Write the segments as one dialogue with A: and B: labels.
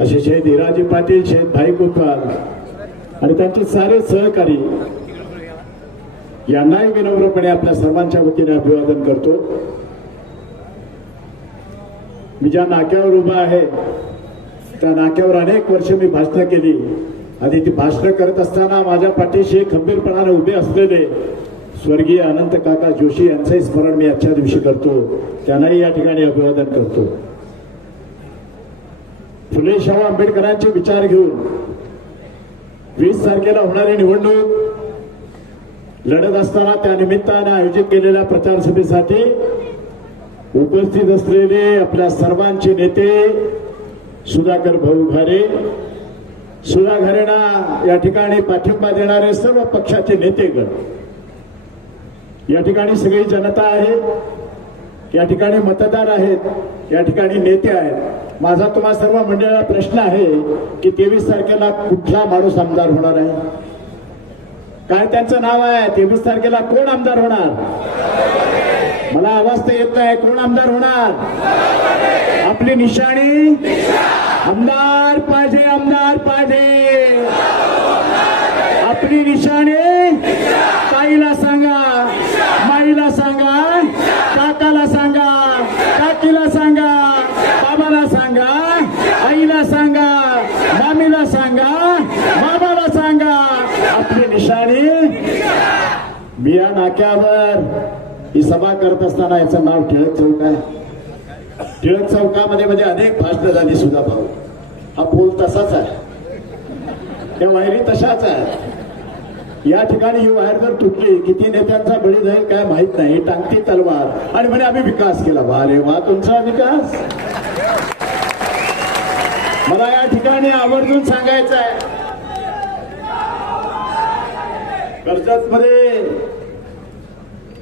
A: असे शेत हिराजी पाटील शेत भाई कोतवाल आणि त्यांचे सारे सहकारी यांनाही विनम्रपणे आपल्या सर्वांच्या वतीने अभिवादन करतो. मी ज्या नाक्यावर उभा आहे त्या नाक्यावर अनेक वर्ष मी भाषणं केली. आणि ती भाषण करत असताना माझ्या पाठीशी खंबीरपणाने उभे असलेले स्वर्गीय अनंत काका जोशी यांचंही स्मरण मी आजच्या दिवशी करतो. त्यांनाही या ठिकाणी अभिवादन करतो. फुले शाहू आंबेडकरांचे विचार घेऊन वीस तारखेला होणारी निवडणूक लढत असताना त्या निमित्ताने आयोजित केलेल्या प्रचार सभेसाठी उपस्थित असलेले आपल्या सर्वांचे नेते सुधाकर भाऊ घारे सुधा घरेणा या ठिकाणी पाठिंबा देणारे सर्व पक्षाचे नेतेगण या ठिकाणी सगळी जनता आहे या ठिकाणी मतदार आहेत या ठिकाणी नेते आहेत. माझा तुम्हा सर्व मंडळाला प्रश्न आहे की तेवीस तारखेला कुठला माणूस आमदार होणार आहे? काय त्यांचं नाव आहे? तेवीस तारखेला कोण आमदार होणार? मला आवाज तर येत नाही कोण आमदार होणार? आपली निशाणी? आमदार पाहिजे आमदार पाहिजे. आपली निशाणे ताईला सांगा माईला सांगा काकाला सांगा काकीला सांगा बाबाला सांगा आईला सांगा मामीला सांगा मामाला सांगा. आपली निशाणी मी या नाक्यावर ही सभा करत असताना याचं नाव टिळक चौक आहे टिळक चौकामध्ये म्हणजे अनेक भाषणं झाली सुद्धा भाऊ हा पूल तसाच आहे. त्या वायरी तशाच आहे या ठिकाणी ही वायर जर तुटली किती नेत्यांचा बळी जाईल काय माहीत नाही. टांगती तलवार. आणि म्हणे आम्ही विकास केला. वा रे वा तुमचा विकास. मला या ठिकाणी आवर्जून सांगायचं आहे. कर्जत मध्ये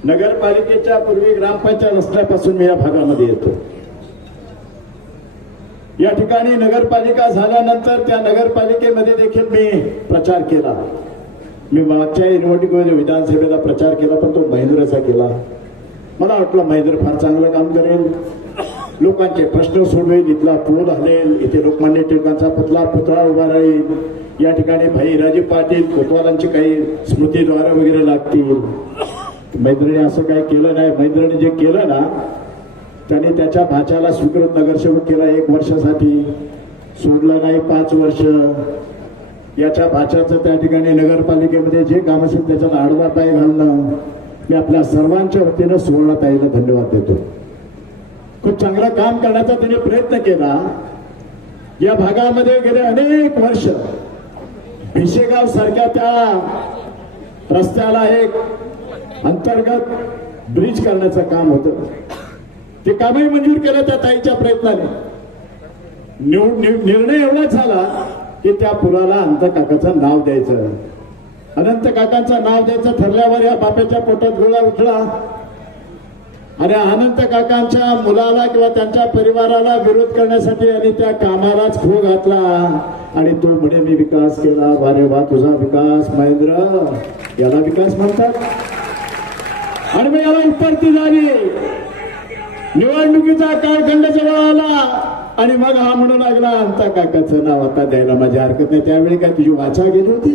A: नगरपालिकेच्या पूर्वी ग्रामपंचायत असल्यापासून मी या भागामध्ये येतो. या ठिकाणी नगरपालिका झाल्यानंतर त्या नगरपालिकेमध्ये देखील मी प्रचार केला. मी मागच्या निवडणुकीमध्ये विधानसभेला प्रचार केला पण तो महेंद्रचा केला. मला वाटलं महेंद्र फार चांगलं काम करेल. लोकांचे प्रश्न सोडवेल इथला पूल हलेल इथे लोकमान्य टिळकांचा पुतळा पुतळा उभा राहील. या ठिकाणी भाई राजे पाटील कोतवालांची काही स्मृतीद्वार वगैरे लागतील. महेंद्रने असं काही केलं नाही. महेंद्रने जे केलं ना त्याने त्याच्या भाच्याला स्वीकृत नगरसेवक केला एक वर्षासाठी. सोडलं नाही पाच वर्ष. याच्या भाच्याचं त्या ठिकाणी नगरपालिकेमध्ये जे काम असेल त्याच्यात आडवा पाय घालणं मी आपल्या सर्वांच्या वतीनं सुवर्णताईला धन्यवाद देतो. खूप चांगलं काम करण्याचा त्याने प्रयत्न केला. या भागामध्ये गेले अनेक वर्ष. भिशेगाव सारख्या त्या रस्त्याला एक अंतर्गत ब्रिज करण्याचं काम होतं. ते कामही मंजूर केलं त्या ताईच्या प्रयत्नाने. निर्णय एवढा झाला की त्या पुलाला अनंत काकाचं नाव द्यायचं. अनंत काकांचं नाव द्यायचं ठरल्यावर या बाप्याच्या पोटात गोळा उठला. आणि अनंत काकांच्या मुलाला किंवा त्यांच्या परिवाराला विरोध करण्यासाठी आणि त्या कामालाच खो घातला. आणि तो म्हणे मी विकास केला. वारे वा तुझा विकास महेंद्र. याला विकास म्हणतात. आणि मग याला उपरती झाली. निवडणुकीचा कालखंड जवळ आला आणि मग हा म्हणू लागला आमचा काकाचं नाव आता द्यायला माझी हरकत नाही. त्यावेळी काय तुझी वाचा गेली होती?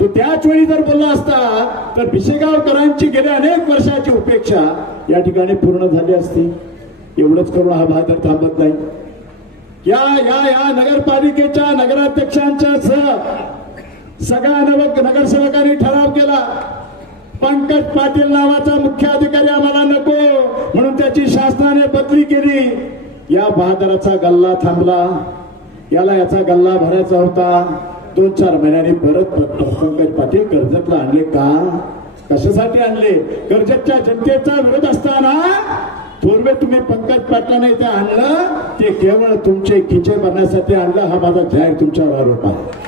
A: तो त्याच वेळी जर बोलला असता तर भिसेगावकरांची गेल्या अनेक वर्षाची उपेक्षा या ठिकाणी पूर्ण झाली असती. एवढंच करून हा बहादर थांबत नाही. या या या नगरपालिकेच्या नगराध्यक्षांच्या सह सगळ्या नव नगरसेवकांनी ठराव केला. पंकज पाटील नावाचा मुख्य अधिकारी आम्हाला नको. म्हणून त्याची शासनाने बदली केली. या बहादराचा गल्ला थांबला. याला याचा गल्ला भरायचा होता. दोन चार महिन्यांनी परत पंकज पाटील कर्जतला आणले का? कशासाठी आणले? कर्जतच्या जनतेचा विरोध असताना थोरवे तुम्ही पंकज पाटलाने इथे आणलं. ते केवळ तुमचे खिचे भरण्यासाठी आणलं. हा माझा जाहीर तुमच्यावर आरोप आहे.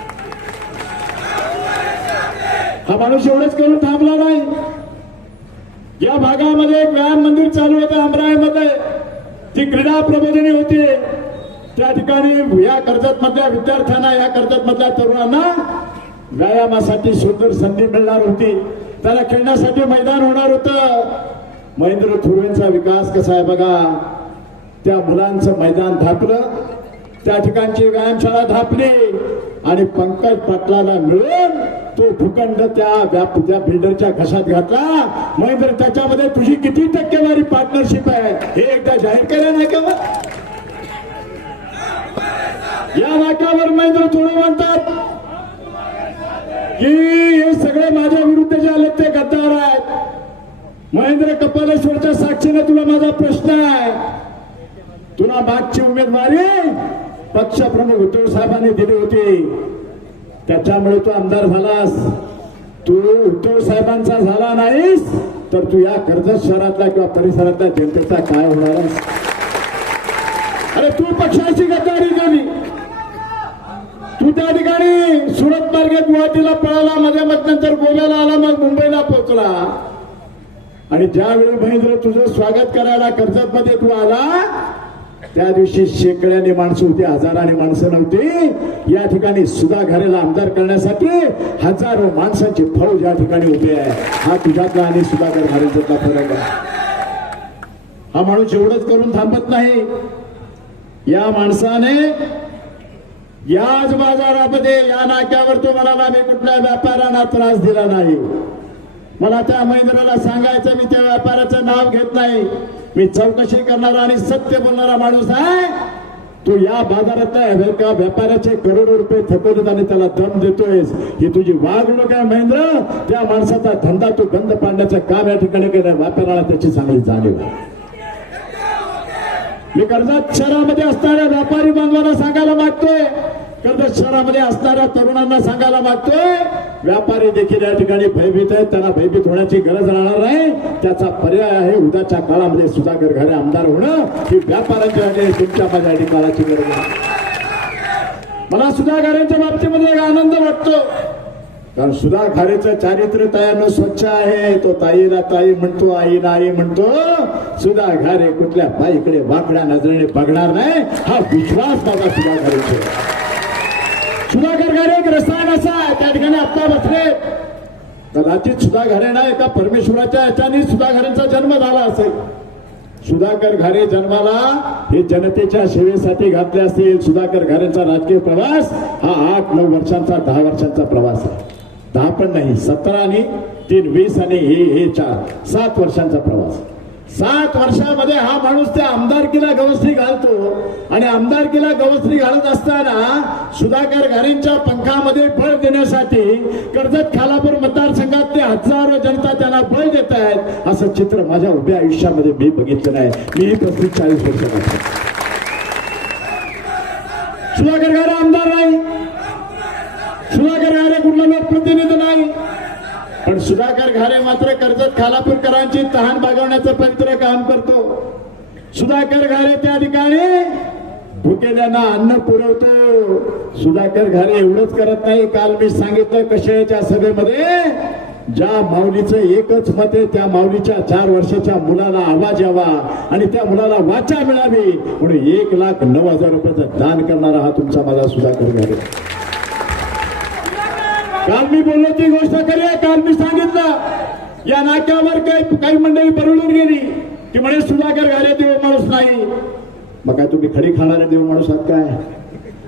A: हा माणूस एवढंच करून थांबला नाही. या भागामध्ये एक व्यायाम मंदिर चालू होतं अमरायमध्ये ती क्रीडा प्रबोधिनी होती. त्या ठिकाणी या कर्जत मधल्या विद्यार्थ्यांना या कर्जत मधल्या तरुणांना व्यायामासाठी सुंदर संधी मिळणार होती. त्याला खेळण्यासाठी मैदान होणार होतं. महेंद्र थुर्वेंचा विकास कसा आहे बघा. त्या मुलांचं मैदान थापलं त्या ठिकाणची व्यायामशाळा धापली आणि पंकज पाटलाला मिळून तो भूखंड त्या त्या बिल्डरच्या घशात घातला. महेंद्र त्याच्यामध्ये तुझी किती टक्केवारी पार्टनरशिप आहे? हे एकदा जाहीर केलं नाही का या नाक्यावर महेंद्र थोडं म्हणतात की हे सगळे माझ्या विरुद्ध जे आले ते गद्दार आहेत. महेंद्र कपालेश्वरच्या साक्षीने तुला माझा प्रश्न आहे. तुला मागची उमेदवारी पक्षप्रमुख उद्धव साहेबांनी दिली होती. त्याच्यामुळे तू आमदार झालास. तू उद्धव साहेबांचा झाला नाहीस तर तू या कर्जत शहरातला किंवा परिसरातल्या जनतेचा काय होणार अरे तू पक्षाची गद्दारी केली तू त्या ठिकाणी सुरत मार्गे गुवाहाटीला पळाला माझ्या मग नंतर गोव्याला आला मग मुंबईला पोहोचला. आणि ज्यावेळी महेंद्र तुझं स्वागत करायला कर्जत मध्ये तू आला त्या दिवशी शेकड्याने माणसं होती हजाराने माणसं नव्हती. या ठिकाणी सुधा घरेला आमदार करण्यासाठी हजारो माणसाची फौज या ठिकाणी उभी आहे हा तुझ्यातला आणि सुधाकर घारेचा फरक आहे. हा माणूस एवढंच करून थांबत नाही या माणसाने याच बाजारामध्ये या नाक्यावर तो म्हणाला मी कुठल्या व्यापाऱ्यांना त्रास दिला नाही. मला त्या महिंद्राला सांगायचं मी त्या व्यापाऱ्याचं नाव घेत नाही. मी चौकशी करणारा आणि सत्य बोलणारा माणूस आहे. तू या बाजारातल्या एका व्यापाऱ्याचे करोडो रुपये थकवलेत आणि त्याला दम देतोयस. ही तुझी वागणूक आहे महेंद्र. त्या माणसाचा धंदा तू बंद पाडण्याचं काम या ठिकाणी केलं व्यापाऱ्याला त्याची चांगली जाणीव आहे. मी कर्जात शहरामध्ये असणाऱ्या व्यापारी बांधवांना सांगायला मागतोय. कर्जत शहरामध्ये असणाऱ्या तरुणांना सांगायला मागतोय व्यापारी देखील या ठिकाणी भयभीत आहेत त्यांना भयभीत होण्याची गरज राहणार नाही. त्याचा पर्याय आहे उद्याच्या काळामध्ये सुधाकर घरे आमदार होणं. ही व्यापाऱ्यांच्या तुमच्या माझ्या काळाची गरज आहे. मला सुधा घारेंच्या बाबतीमध्ये एक आनंद वाटतो. कारण सुधा घारेचं चारित्र्य तयार स्वच्छ आहे. तो ताईला ताई म्हणतो आईला आई म्हणतो सुधा घारे कुठल्या बाईकडे वाकड्या नजरेने बघणार नाही. हा विश्वास माझा सुधा घारेचे सुधाकर घारे एक रसायन असा आहे त्या ठिकाणी आत्ता बसले. कदाचित सुधा घारे ना एका परमेश्वराच्या याच्याने सुधाघारेंचा जन्म झाला असेल. सुधाकर घारे जन्माला हे जनतेच्या सेवेसाठी घातले असतील. सुधाकर घारेंचा राजकीय प्रवास हा आठ नऊ वर्षांचा दहा वर्षांचा प्रवास आहे. दहा पण नाही सतरा आणि तीन वीस आणि हे हे चार सात वर्षांचा प्रवास. सात वर्षामध्ये हा माणूस त्या आमदारकीला गवस्त्री घालतो. आणि आमदारकीला गवस्त्री घालत असताना सुधाकर घारेंच्या पंखामध्ये बळ देण्यासाठी कर्जत खालापूर मतदारसंघातले हजारो जनता त्यांना बळ देत आहेत असं चित्र माझ्या उभ्या आयुष्यामध्ये मी बघितलं नाही. मी पस्तीस चाळीस वर्षाचा सुधाकर घारे आमदार नाही. सुधाकर घारे कुठला लोकप्रतिनिधी नाही. पण सुधाकर घारे मात्र कर्जत खालापूरकरांची तहान भागवण्याचं पवित्र काम करतो. सुधाकर घारे त्या ठिकाणी भुकेल्यांना अन्न पुरवतो. सुधाकर घारे एवढंच करत नाही. काल मी सांगितलं कशाच्या सभेमध्ये ज्या माऊलीचं एकच मत आहे त्या माऊलीच्या चार वर्षाच्या मुलाला आवाज यावा आणि त्या मुलाला वाचा मिळावी. म्हणून एक लाख नऊ हजार रुपयाचं दान करणारा हा तुमचा माझा सुधाकर घारे. काल मी बोललो ती गोष्ट करूया काल मी सांगितलं या नाक्यावर काही काही मंडळी परळून गेली. की म्हणे सुधाकर घाले देव माणूस नाही. मग काय तुम्ही खडी खाणारे देव माणूस आहात काय?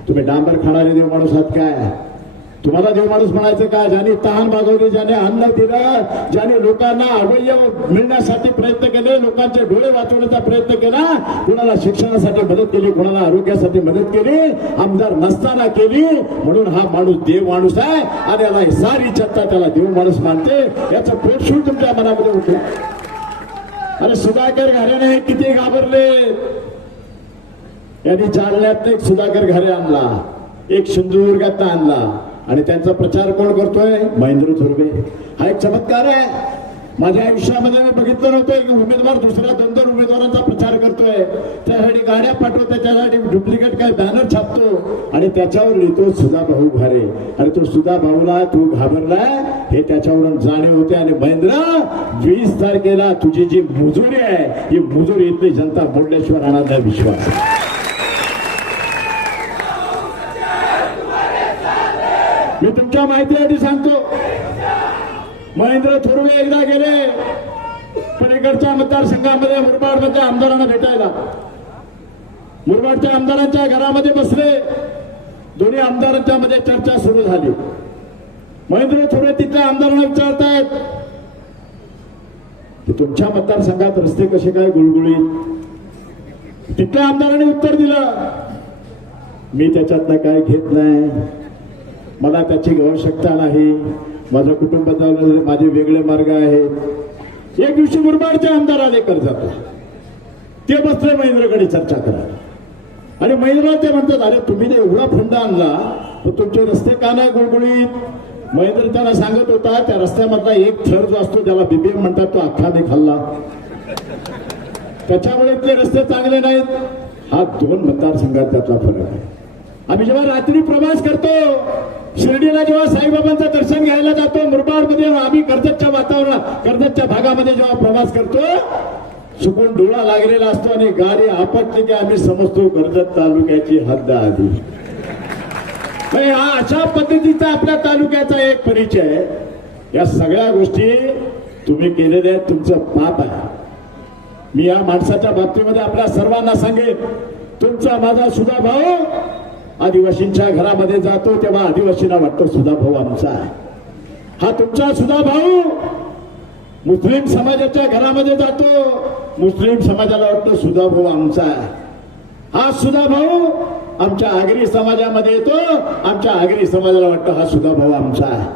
A: तुम्ही डांबर खाणारे देव माणूस आहात काय? तुम्हाला देव माणूस म्हणायचं का? ज्याने तहान भागवली ज्याने अन्न दिलं ज्याने लोकांना अवयव मिळण्यासाठी प्रयत्न केले लोकांचे डोळे वाचवण्याचा प्रयत्न केला कुणाला शिक्षणासाठी मदत केली कुणाला आरोग्यासाठी मदत केली आमदार नसताना केली म्हणून हा माणूस देव माणूस आहे आणि याला सारी जनता त्याला देव माणूस मानते. याचं पोटशूळ तुमच्या मनामध्ये होतो. अरे सुधाकर घराणे हे किती घाबरले. यांनी जालन्यात एक सुधाकर घरे आणला एक सिंधुदुर्गात आणला. आणि त्यांचा प्रचार कोण करतोय? महेंद्र थोरवे. हा एक चमत्कार आहे. माझ्या आयुष्यामध्ये मी बघितलं नव्हतं. की उमेदवार दुसऱ्या दोन दोन उमेदवारांचा प्रचार करतोय. त्यासाठी गाड्या पाठवतो त्यासाठी डुप्लिकेट काय बॅनर छापतो. आणि त्याच्यावर लिहितो सुधा भाऊ भारे. अरे तो सुधा भाऊला तू घाबरलाय? हे त्याच्यावरून जाणीव होते. आणि महेंद्र वीस तारखेला तुझी जी मुजुरी आहे ही मुजुरी इथली जनता मोडल्याशिवाय आनंद नाही विश्वास. मी तुमच्या माहितीसाठी सांगतो. महेंद्र थोरवे एकदा गेले पलीकडच्या मतदारसंघामध्ये मुरबाडमध्ये आमदारांना भेटायला. मुरबाडच्या आमदारांच्या घरामध्ये बसले दोन्ही आमदारांच्या मध्ये चर्चा सुरू झाली. महेंद्र थोरवे तिथल्या आमदारांना विचारतायत की तुमच्या मतदारसंघात रस्ते कसे काय गुळगुळीत? तिथल्या आमदारांनी उत्तर दिलं मी त्याच्यातनं काय घेत नाही. मला त्याची आवश्यकता नाही. माझ्या कुटुंबाचा माझे वेगळे मार्ग आहेत. एक दिवशी मुरबाडचे आमदार आले कर्जात ते बसले महेंद्रकडे चर्चा करा आणि महिंद्रा ते म्हणतात अरे तुम्ही एवढा फंड आणला तर तुमचे रस्ते का नाही गुळगुळीत? महेंद्र त्यांना सांगत होता त्या रस्त्यामधला एक थर जो असतो ज्याला बीबीएम म्हणतात तो अख्खा खाल्ला. त्याच्यामुळे ते रस्ते चांगले नाहीत. हा दोन मतदारसंघात त्यातला फरक आहे. आम्ही जेव्हा रात्री प्रवास करतो शिर्डीला जेव्हा साईबाबांचं दर्शन घ्यायला जातो मुरबाडमध्ये आम्ही कर्जतच्या वातावरणात कर्जतच्या भागामध्ये जेव्हा प्रवास करतो चुकून डोळा लागलेला असतो आणि गाडी आपटली की आम्ही समजतो कर्जत तालुक्याची हद्द आधी म्हणजे हा अशा पद्धतीचा आपल्या तालुक्याचा एक परिचय आहे. या सगळ्या गोष्टी तुम्ही केलेल्या आहेत तुमचं पाप आहे मी या माणसाच्या बाबतीमध्ये आपल्या सर्वांना सांगेन तुमचा माझा सुधा भाऊ आदिवासींच्या घरामध्ये जातो तेव्हा आदिवासींना वाटतो सुधा भाऊ आमचा आहे. हा तुमचा सुधा भाऊ मुस्लिम समाजाच्या घरामध्ये जातो मुस्लिम समाजाला वाटतं सुधा भाऊ आमचा आहे. हा सुधा भाऊ आमच्या आगरी समाजामध्ये येतो आमच्या आगरी समाजाला वाटतं हा सुधा भाऊ आमचा आहे.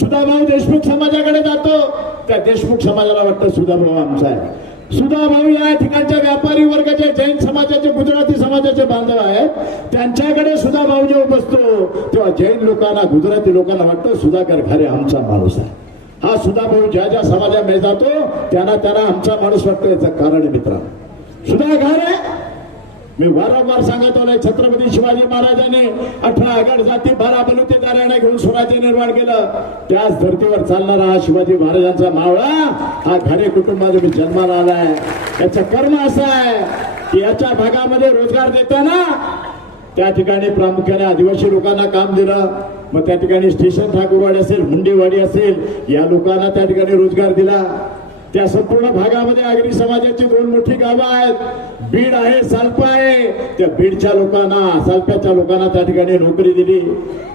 A: सुधा भाऊ देशमुख समाजाकडे जातो त्या देशमुख समाजाला वाटतं सुधा भाऊ आमचा आहे. सुधा भाऊ या ठिकाणच्या व्यापारी वर्गाचे जैन समाजाचे गुजराती समाजाचे बांधव आहेत. त्यांच्याकडे सुधा भाऊ जेव्हा बसतो तेव्हा जैन लोकांना गुजराती लोकांना वाटतं सुधाकर खरे आमचा माणूस आहे. हा सुधा भाऊ ज्या ज्या समाजामध्ये जातो हो, त्यांना त्यांना आमचा माणूस वाटतो याचं कारण आहे मित्रांनो. सुधा घारे मी वारंवार सांगत आलोय छत्रपती शिवाजी महाराजांनी अठरा आगड जाती बारा बलुतेदारांना घेऊन स्वराज्य निर्माण केलं. त्याच धर्तीवर चालणारा हा शिवाजी महाराजांचा मावळा हा घरे कुटुंबात मी जन्माला आलाय. याचं कर्म असं आहे की याच्या भागामध्ये रोजगार देताना त्या ठिकाणी प्रामुख्याने आदिवासी लोकांना काम दिलं. मग त्या ठिकाणी स्टेशन ठाकूरवाडी असेल मुंडेवाडी असेल या लोकांना त्या ठिकाणी रोजगार दिला. त्या संपूर्ण भागामध्ये आगरी समाजाची दोन मोठी गावं आहेत. बीड आहे सालपा आहे. त्या बीडच्या लोकांना सालप्याच्या लोकांना त्या ठिकाणी नोकरी दिली.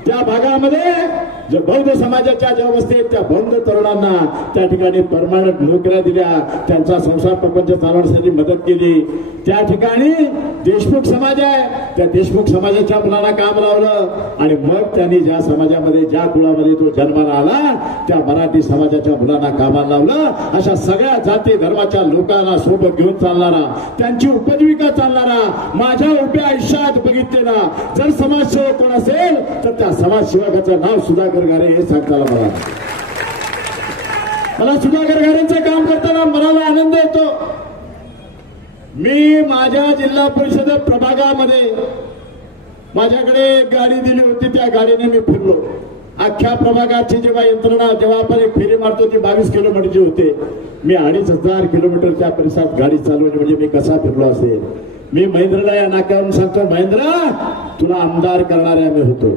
A: त्या भागामध्ये जे बौद्ध समाजाच्या ज्या वस्ती त्या बौद्ध तरुणांना त्या ठिकाणी परमानंट नोकऱ्या दिल्या. त्यांचा संसार प्रपंच चालवण्यासाठी मदत केली. त्या ठिकाणी देशमुख समाज आहे. त्या देशमुख समाजाच्या मुलांना काम लावलं. आणि मग त्यांनी ज्या समाजामध्ये ज्या कुळामध्ये तो जन्माला आला त्या मराठी समाजाच्या मुलांना कामाला लावलं. अशा सगळ्या जाती धर्माच्या लोकांना सोबत घेऊन चालणारा त्यांची उपजीविका चालणारा माझ्या उभ्या आयुष्यात बघितलेला जर समाजसेवक कोण असेल तर त्या समाजसेवकाचं नाव सुधाकर गारे हे सांगताना मला. मला सुधाकर गारेंचं काम करताना मनाला आनंद येतो. मी माझ्या जिल्हा परिषद प्रभागामध्ये माझ्याकडे एक गाडी दिली होती त्या गाडीने मी फिरलो. अख्ख्या प्रभागाची जेव्हा यंत्रणा जेव्हा आपण एक फेरी मारतो ती बावीस किलोमीटरची होते मी अडीच हजार किलोमीटर त्या परिसरात गाडी चालवली म्हणजे मी कसा फिरलो असेल. मी महेंद्रला या नाक्यावरून सांगतो महेंद्र तुला आमदार करणारे आम्ही होतो.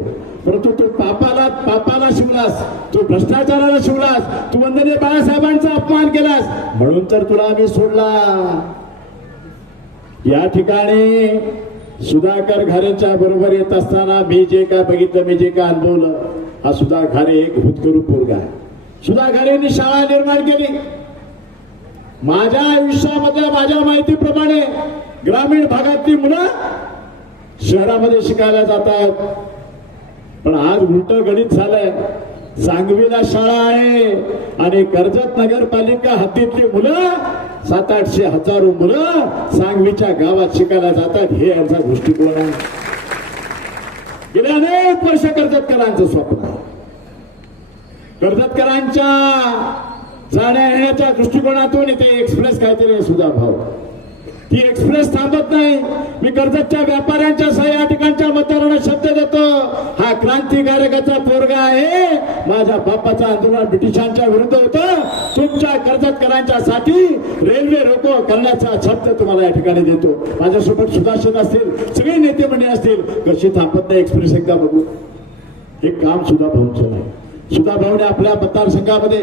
A: परंतु तू पापाला पापाला शिवलास तू भ्रष्टाचाराला शिवलास तू वंदनीय बाळासाहेबांचा अपमान केलास म्हणून तर तुला आम्ही सोडला. या ठिकाणी सुधाकर घारेच्या बरोबर येत असताना मी जे काय बघितलं मी जे काय अनुभवलं हा सुधा घारे एक भूतकरू पोरगा आहे. सुधा घारेंनी शाळा निर्माण केली. माझ्या आयुष्यामधल्या माझ्या माहितीप्रमाणे ग्रामीण भागातली मुलं शहरामध्ये शिकायला जातात. पण आज उलट गणित झालंय. सांगवीला शाळा आहे आणि कर्जत नगरपालिका हद्दीतली मुलं सात आठशे हजारो मुलं सांगवीच्या गावात शिकायला जातात. हे यांचा दृष्टिकोन आहे. गेल्या अनेक वर्ष कर्जतकरांचं स्वप्न आहे. कर्जतकरांच्या जाण्या येण्याच्या दृष्टिकोनातून इथे एक्सप्रेस काहीतरी सुद्धा भाव ती एक्सप्रेस थांबत नाही. मी कर्जतच्या व्यापाऱ्यांच्या सह या ठिकाणच्या मतदारांना शब्द देतो. हा क्रांतिकारकाचा पोरगा आहे. माझ्या बापाचं आंदोलन ब्रिटिशांच्या विरुद्ध होतं. तुमच्या कर्जतकरांच्या साठी रेल्वे रोको करण्याचा शब्द तुम्हाला या ठिकाणी देतो. माझ्यासोबत सुदर्शन असतील सगळे नेते मंडळी असतील कशी थांबत नाही एक्सप्रेस एकदा बघू. हे काम सुद्धा भाऊंचं नाही. सुधा भाऊने आपल्या मतदारसंघामध्ये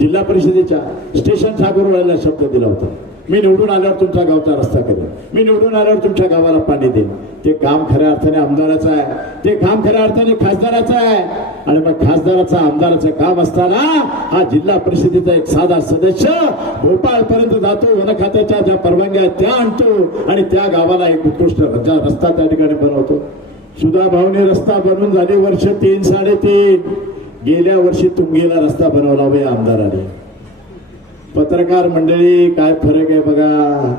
A: जिल्हा परिषदेच्या स्टेशन ठाकूरवाड्याला शब्द दिला होता. मी निवडून आल्यावर तुमच्या गावचा रस्ता करेन. मी निवडून आल्यावर तुमच्या गावाला पाणी देईन. ते काम खऱ्या अर्थाने आमदाराचं आहे. ते काम खऱ्या अर्थाने खासदाराचं आहे. आणि मग खासदाराचं आमदाराचं काम असताना हा जिल्हा परिषदेचा एक साधा सदस्य भोपाळपर्यंत जातो. वन खात्याच्या ज्या परवानग्या आहेत त्या आणतो आणि त्या गावाला एक उत्कृष्ट रस्ता त्या ठिकाणी बनवतो. सुधा भाऊने रस्ता बनवून झाले वर्ष तीन साडेतीन. गेल्या वर्षी तुंगीला रस्ता बनवला वय आमदाराने. पत्रकार मंडळी काय फरक आहे बघा?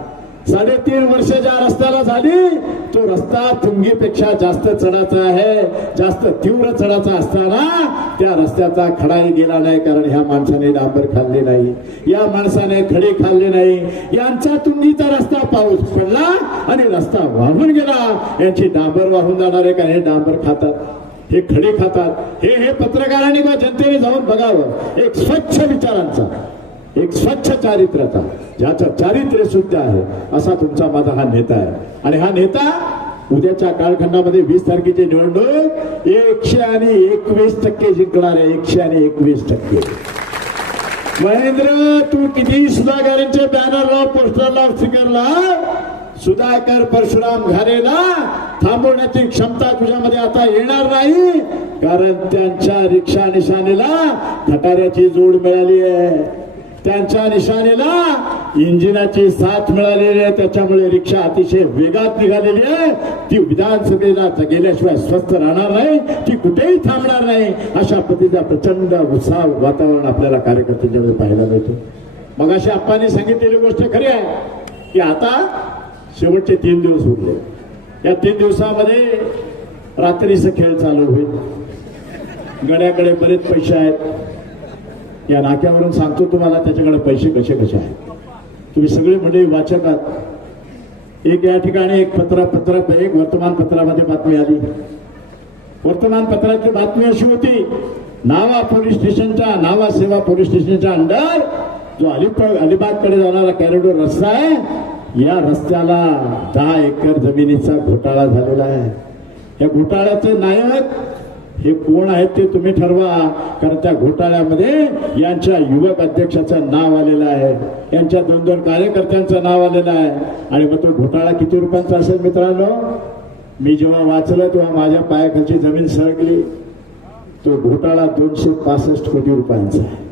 A: साडेतीन वर्ष ज्या रस्त्याला झाली तो रस्ता तुंगीपेक्षा जास्त चढाचा आहे. जास्त तीव्र चढाचा असताना त्या रस्त्याचा खडाही गेला नाही कारण ह्या माणसाने डांबर खाल्ले नाही. या माणसाने खडे खाल्ले नाही. यांचा तुंगीचा रस्ता पाऊस पडला आणि रस्ता वाहून गेला. यांची डांबर वाहून जाणार आहे का? हे डांबर खातात. हे खडे खातात. हे हे पत्रकारांनी किंवा जनतेने जाऊन बघावं. एक स्वच्छ विचारांचा. एक स्वच्छ चारित्र्याचा. ज्याचं चारित्र्य शुद्ध आहे असा तुमचा माझा हा नेता आहे. आणि हा नेता उद्याच्या कालखंडामध्ये वीस तारखेची निवडणूक एकशे आणि एकवीस टक्के जिंकणार आहे. एकशे आणि एकवीस टक्के. महेंद्र तू किती सुधाकरांचे बॅनर लाव पोस्टर लाव स्टिकर लाव. सुधाकर परशुराम घालेला थांबवण्याची क्षमता तुझ्यामध्ये आता येणार नाही. कारण त्यांच्या रिक्षा निशाणीला खटाऱ्याची जोड मिळाली आहे. त्यांच्या निशाणीला इंजिनाची साथ मिळालेली आहे. त्याच्यामुळे रिक्षा अतिशय वेगात निघालेली आहे. ती विधानसभेला गेल्याशिवाय स्वस्थ राहणार नाही. ती कुठेही थांबणार नाही. अशा पद्धतीचा प्रचंड उत्साह वातावरण आपल्याला कार्यकर्त्यांच्यामध्ये पाहायला मिळतो. मग अशी आप्पांनी सांगितलेली गोष्ट खरी आहे की आता शेवटचे तीन दिवस उरले. या तीन दिवसामध्ये रात्रीचा खेळ चालू होईल. गड्याकडे बरेच पैसे आहेत. या नाक्यावरून सांगतो तुम्हाला त्याच्याकडे पैसे कसे कसे आहेत. तुम्ही सगळे मंडळी वाचक आहात. एक या ठिकाणी एक पत्र पत्र एक वर्तमानपत्रामध्ये बातमी आली. वर्तमानपत्राची बातमी अशी होती नावा पोलीस स्टेशनच्या नावा सेवा पोलीस स्टेशनच्या अंडर जो अलिबाग अलिबागकडे जाणारा कॅरिडोर रस्ता आहे या रस्त्याला दहा एकर जमिनीचा घोटाळा झालेला आहे. या घोटाळ्याचे नायक हे कोण आहेत ते तुम्ही ठरवा कारण त्या घोटाळ्यामध्ये यांच्या युवक अध्यक्षाचं नाव आलेलं आहे. यांच्या दोन दोन कार्यकर्त्यांचं नाव आलेलं आहे. आणि मग तो घोटाळा किती रुपयांचा असेल मित्रांनो? मी जेव्हा वाचलं तेव्हा माझ्या पायाखालची जमीन सरकली. तो घोटाळा दोनशे पासष्ट कोटी रुपयांचा आहे.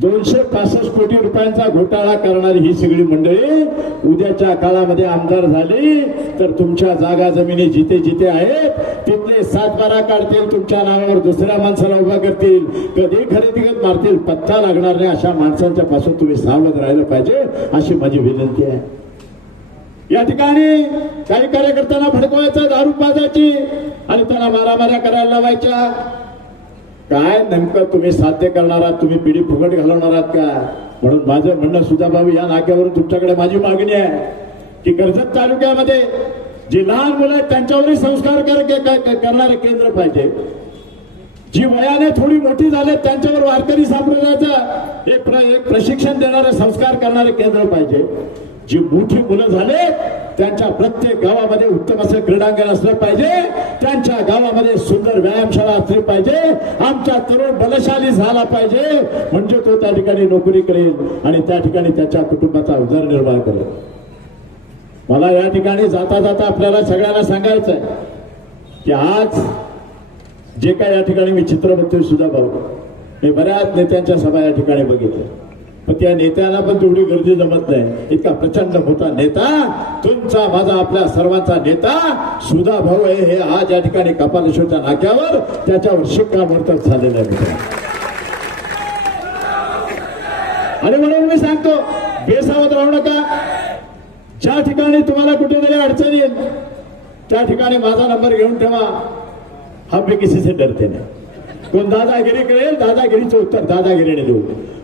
A: दोनशे पासष्ट कोटी रुपयांचा घोटाळा करणारी ही सगळी मंडळी उद्याच्या काळामध्ये आमदार झाली तर तुमच्या जागा जमिनी जिथे जिथे आहेत तिथले सात बारा काढतील तुमच्या नावावर दुसऱ्या माणसाला उभा करतील कधी खरेदी करत मारतील पत्ता लागणार नाही अशा माणसांच्या पासून तुम्ही सावध राहिलं पाहिजे अशी माझी विनंती आहे. या ठिकाणी काही कार्यकर्त्यांना भडकवायचा दारू पाजायची आणि त्यांना मारामाऱ्या करायला लावायच्या. काय नेमकं तुम्ही साध्य करणार आहात? तुम्ही पिढी फुकट घालवणार आहात का? म्हणून माझं म्हणणं सुद्धा भाऊ या नाक्यावरून तुमच्याकडे माझी मागणी आहे की कर्जत तालुक्यामध्ये जी लहान मुलं आहेत त्यांच्यावरही संस्कार कर- करणारे केंद्र पाहिजे. जी वयाने थोडी मोठी झाले त्यांच्यावर वारकरी संप्रदायाचं प्र- एक प्रशिक्षण देणारे संस्कार करणारे केंद्र पाहिजे. जी मोठी मुलं झाले त्यांच्या प्रत्येक गावामध्ये उत्तम असं क्रीडांगण असलं पाहिजे. त्यांच्या गावामध्ये सुंदर व्यायामशाळा असली पाहिजे. आमचा तरुण बलशाली झाला पाहिजे. म्हणजे तो त्या ठिकाणी नोकरी करेल आणि त्या ठिकाणी त्याच्या कुटुंबाचा उदरनिर्वाह करेल. मला या ठिकाणी जाता जाता आपल्याला सगळ्यांना सांगायचं आहे की आज जे काय या ठिकाणी मी चित्र बघतोय सुद्धा भाऊ मी बऱ्याच नेत्यांच्या सभा या ठिकाणी बघितल्या. पण त्या नेत्याला पण तेवढी गर्दी जमत नाही. इतका प्रचंड मोठा नेता तुमचा माझा आपल्या सर्वांचा नेता सुधा भाऊ आहे हे आज या ठिकाणी कपालेश्वरच्या नाक्यावर त्याच्यावर शिक्कामोर्तब झालेलं आहे. आणि म्हणून मी सांगतो बेसावत राहू नका. ज्या ठिकाणी तुम्हाला कुठेतरी अडचण येईल त्या ठिकाणी माझा नंबर घेऊन ठेवा. हम भी किसी से डरते नाही. कोण दादागिरी करेल दादागिरीचं उत्तर दादागिरीने देऊ.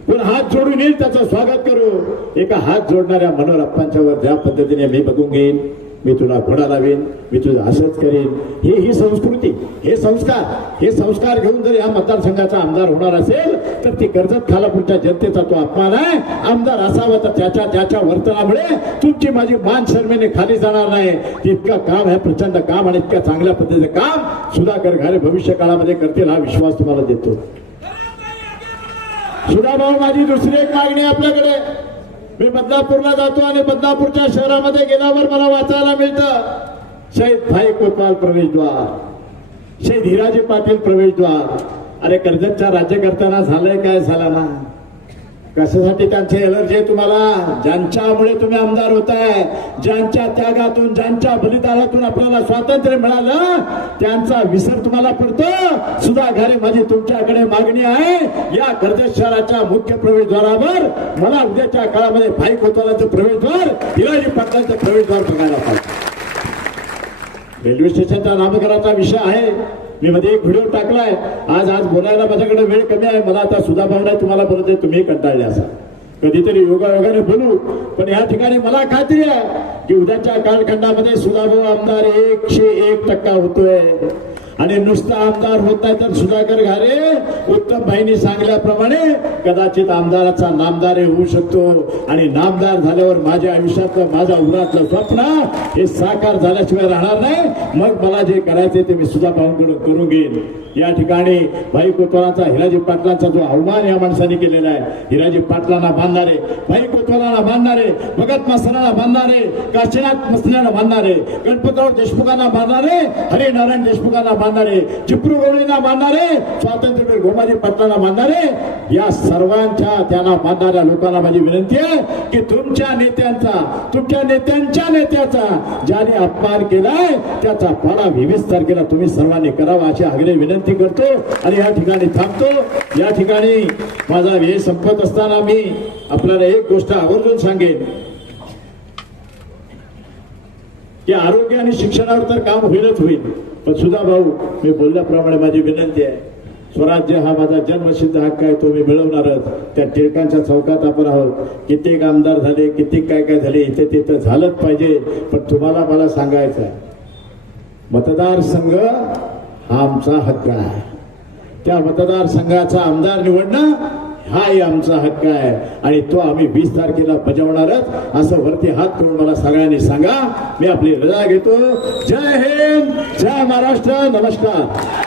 A: पण हात जोडून येईल त्याचं स्वागत करू. एका हात जोडणाऱ्या मनोरप्पांच्या वर ज्या पद्धतीने मी बघून घेईन मी तुला घोडा लावेन मी तुझं हसत करेन. हे ही संस्कृती हे संस्कार हे संस्कार घेऊन जर या मतदारसंघाचा आमदार होणार असेल तर ती कर्जत खालापूरच्या जनतेचा तो अपमान आहे. आमदार असावा तर त्याच्या त्याच्या वर्तनामुळे तुमची माझी मान शर्मेने खाली जाणार नाही. इतकं काम आहे प्रचंड काम आणि इतक्या चांगल्या पद्धतीचं काम सुधाकर घरे भविष्य काळामध्ये करतील हा विश्वास तुम्हाला देतो. सुधाभाऊ माझी दुसरी एक मागणी आपल्याकडे. मी बदलापूरला जातो आणि बदलापूरच्या शहरामध्ये गेल्यावर मला वाचायला मिळतं शहीद भाई कोतवाल प्रवेशद्वार शहीद हिराजी पाटील प्रवेशद्वार अरे कर्जतच्या राज्यकर्त्यांना झालंय काय? झाला ना. कशासाठी त्यांची एलर्जी आहे तुम्हाला? ज्यांच्यामुळे तुम्ही आमदार होताय ज्यांच्या त्यागातून ज्यांच्या बलिदानातून आपल्याला स्वातंत्र्य मिळालं त्यांचा विसर तुम्हाला पडतो. सुद्धा घरे माझी तुमच्याकडे मागणी आहे. या कर्जत शहराच्या मुख्य प्रवेशद्वारावर मला उद्याच्या काळामध्ये भाई कोतवालाचं प्रवेशद्वार हिराजी पाटलांचं प्रवेशद्वार बघायला पाहिजे. रेल्वे स्टेशनचा नामकरणाचा विषय आहे. मी मध्ये एक व्हिडिओ टाकलाय. आज आज बोलायला माझ्याकडे वेळ कमी आहे. मला आता सुधा भावना तुम्हाला बोलत आहे तुम्ही कंटाळले असा कधीतरी योगायोगाने बोलू. पण या ठिकाणी मला खात्री आहे की उद्याच्या कालखंडामध्ये सुधाभाऊ आमदार एकशे एक टक्का होतोय. आणि नुसता आमदार होत नाही तर सुधाकर घारे उत्तम भाईनी सांगल्याप्रमाणे कदाचित आमदाराचा नामदार होऊ शकतो. आणि नामदार झाल्यावर माझ्या आयुष्यातलं माझ्या उरातलं स्वप्न हे साकार झाल्याशिवाय राहणार नाही. मग मला जे करायचे ते मी सुद्धा भाऊंकडून करून घेईन. या ठिकाणी भाई कोतवालाचा हिराजी पाटलांचा जो अवमान या माणसाने केलेला आहे. हिराजी पाटलांना बांधणारे भाई कोतवालाला बांधणारे भगत मास्तरांना बांधणारे काशीनाथ मसल्याला बांधणारे गणपतराव देशमुखांना बांधणारे हरिनारायण देशमुखांना मानणारे चिपरू गवळींना मानणारे स्वातंत्र्यवीर गोमाजी पाटलांना मानणारे या सर्वांच्या त्यांना मानणाऱ्या लोकांना माझी विनंती आहे की तुमच्या नेत्यांचा तुमच्या नेत्यांच्या नेत्याचा ज्याने अपमान केलाय त्याचा पाडा विवीस तारखेला तुम्ही सर्वांनी करावा अशी आग्रह विनंती करतो आणि या ठिकाणी थांबतो. या ठिकाणी माझा वेळ संपत असताना मी आपल्याला एक गोष्ट आवर्जून सांगेन. की आरोग्य आणि शिक्षणावर तर काम होईलच होईल. पण सुद्धा भाऊ मी बोलल्याप्रमाणे माझी विनंती आहे. स्वराज्य हा माझा जन्मसिद्ध हक्क आहे तो मी मिळवणारच. त्या टिळकांच्या चौकात आपण आहोत. कित्येक आमदार झाले कित्येक काय काय झाले इथे तिथं झालंच पाहिजे पण तुम्हाला मला सांगायचं आहे मतदारसंघ हा आमचा हक्क आहे. त्या मतदारसंघाचा आमदार निवडणं हाही आमचा हक्क आहे. आणि तो आम्ही वीस तारखेला बजावणारच. असं वरती हात करून मला सगळ्यांनी सांगा. मी आपली रजा घेतो. जय हिंद जय महाराष्ट्र. नमस्कार.